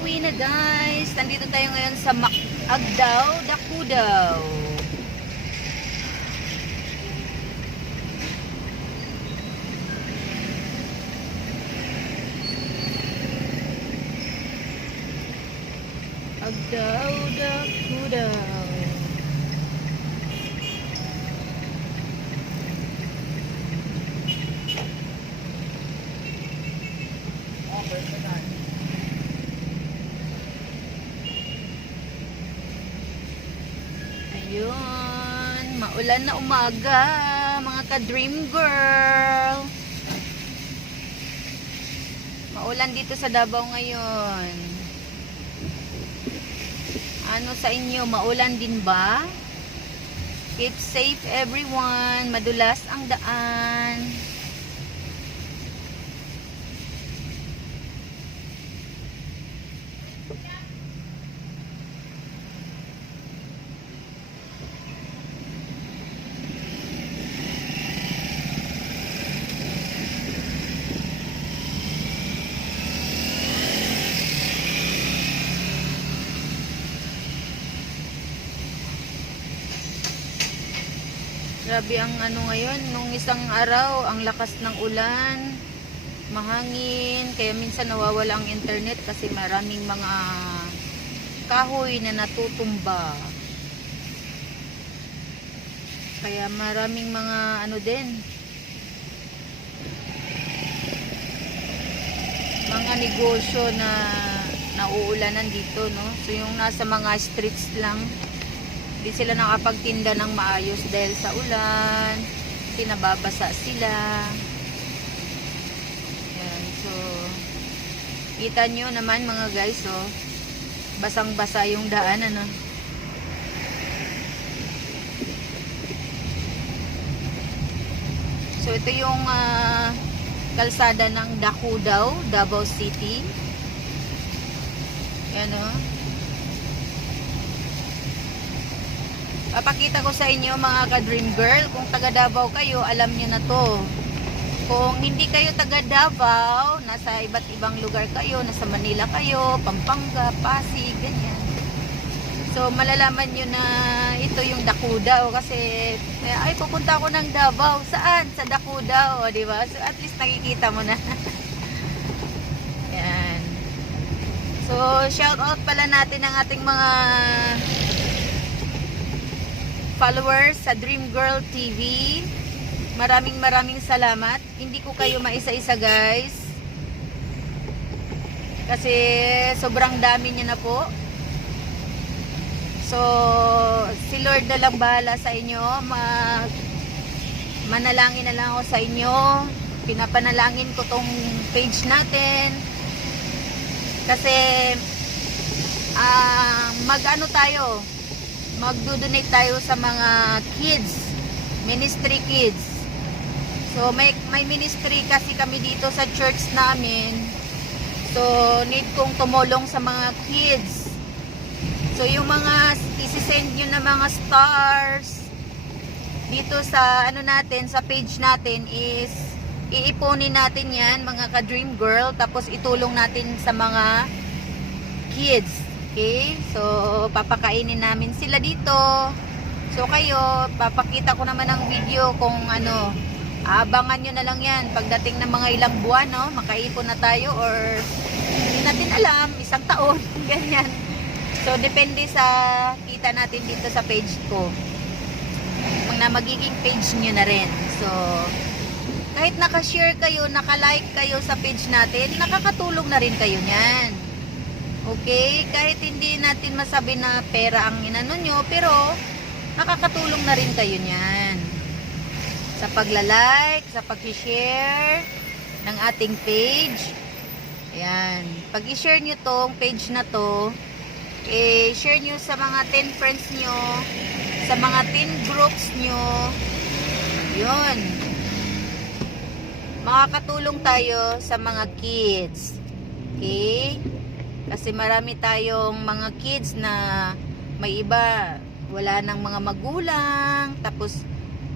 pauwi na guys. Nandito tayo ngayon sa Agdao, Dakudaw. Agdao, Dakudaw. Ayun, maulan na umaga, mga ka-dream girl. Maulan dito sa Davao ngayon. Ano sa inyo, maulan din ba? Keep safe everyone, madulas ang daan. Grabe ang ano ngayon, nung isang araw, ang lakas ng ulan, mahangin, kaya minsan nawawala ang internet kasi maraming mga kahoy na natutumba. Kaya maraming mga ano din, mga negosyo na nauulanan dito, no? So yung nasa mga streets lang, hindi sila nakapagtinda ng maayos dahil sa ulan, pinababasa sila. Yan, so kita nyo naman mga guys, oh, basang-basa yung daan, ano. So ito yung kalsada ng Dakudaw, Davao City. Yan, oh. Papakita ko sa inyo mga ka-dream girl, kung taga Davao kayo, alam nyo na to. Kung hindi kayo taga Davao, nasa iba't ibang lugar kayo, nasa Manila kayo, Pampanga, Pasig, ganyan. So malalaman nyo na ito yung Dakudaw kasi ay pupunta ako ng Davao. Saan? Sa Dakudaw, di ba? So at least nakikita mo na. Yan. So shout out pala natin ang ating mga followers sa Dream Girl TV. Maraming salamat. Hindi ko kayo maisa-isa guys, kasi sobrang dami niya na po. So si Lord na lang bahala sa inyo. Manalangin na lang ako sa inyo. Pinapanalangin ko tong page natin kasi mag-ano tayo, magdo-donate tayo sa mga kids, ministry kids. So may ministry kasi kami dito sa church namin. So need kong tumulong sa mga kids. So yung mga isi-send nyo na mga stars dito sa ano natin, sa page natin, is iipunin natin yan mga ka-dream girl, tapos itulong natin sa mga kids. Okay, so papakainin namin sila dito. So kayo, papakita ko naman ang video kung ano, abangan nyo na lang yan pagdating ng mga ilang buwan, no? Makaipon na tayo or hindi natin alam, isang taon, ganyan. So depende sa kita natin dito sa page ko, na magiging page nyo na rin. So kahit nakashare kayo, nakalike kayo sa page natin, nakakatulong na rin kayo nyan. Okay, kahit hindi natin masabi na pera ang inano nyo, pero nakakatulong na rin kayo niyan sa pagla-like, sa pag-share ng ating page. Ayan, pag-i-share nyo tong page na to, share nyo sa mga 10 friends nyo, sa mga 10 groups nyo. Yun, makakatulong tayo sa mga kids. Okay, kasi marami tayong mga kids na may iba wala nang mga magulang, tapos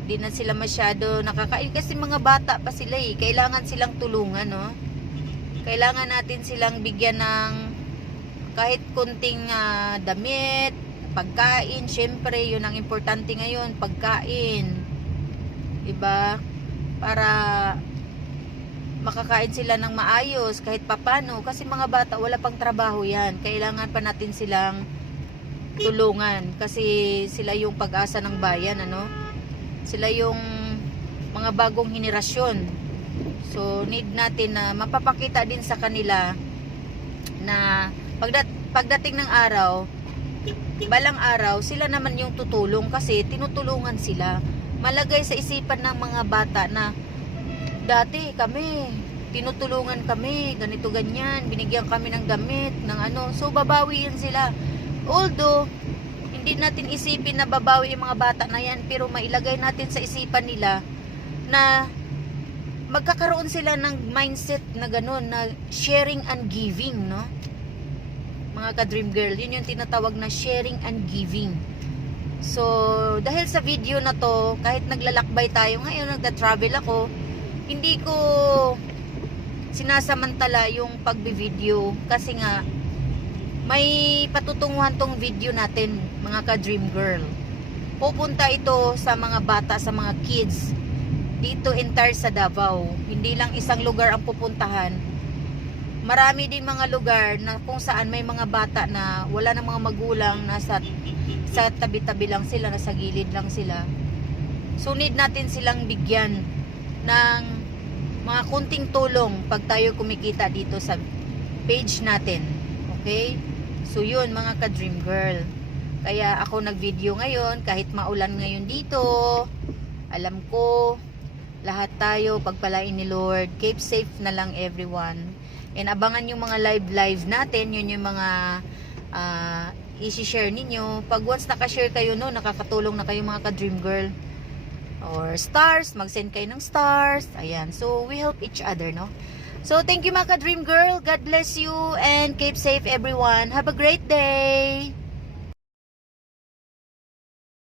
di na sila masyado nakakain kasi mga bata pa sila eh. Kailangan silang tulungan, no? Kailangan natin silang bigyan ng kahit kunting damit, pagkain, syempre yun ang importante ngayon, pagkain, diba, para makakain sila ng maayos kahit papano, kasi mga bata wala pang trabaho yan, kailangan pa natin silang tulungan kasi sila yung pag-asa ng bayan, ano, sila yung mga bagong henerasyon. So need natin na mapapakita din sa kanila na pagdating ng araw, balang araw, sila naman yung tutulong kasi tinutulungan sila. Malagay sa isipan ng mga bata na dati kami, tinutulungan kami, ganito ganyan, binigyan kami ng damit, ng ano, so babawi yun sila. Although, hindi natin isipin na babawi yung mga bata na yan, pero mailagay natin sa isipan nila na magkakaroon sila ng mindset na gano'n, na sharing and giving, no? Mga ka-dream girl, yun yung tinatawag na sharing and giving. So, dahil sa video na to, kahit naglalakbay tayo, ngayon nagda-travel ako, hindi ko sinasamantala yung pagbi-video kasi nga may patutunguhan tong video natin, mga ka-dream girl. Pupunta ito sa mga bata, sa mga kids dito entire sa Davao. Hindi lang isang lugar ang pupuntahan. Marami din mga lugar na kung saan may mga bata na wala ng mga magulang, nasa sa tabi-tabi lang sila, nasa gilid lang sila. So need natin silang bigyan ng mga kunting tulong pag tayo kumikita dito sa page natin. Okay? So yun, mga ka-dream girl. Kaya ako nag-video ngayon kahit maulan ngayon dito. Alam ko lahat tayo pagpalain ni Lord. Keep safe na lang everyone. And abangan yung mga live natin. Yun yung mga i-share ninyo. Pag once nakashare kayo, no, nakakatulong na kayo mga ka-dream girl. Or stars, mag-send kayo ng stars. Ayan. So we help each other, no? So, thank you mga ka-dream girl. God bless you and keep safe everyone. Have a great day.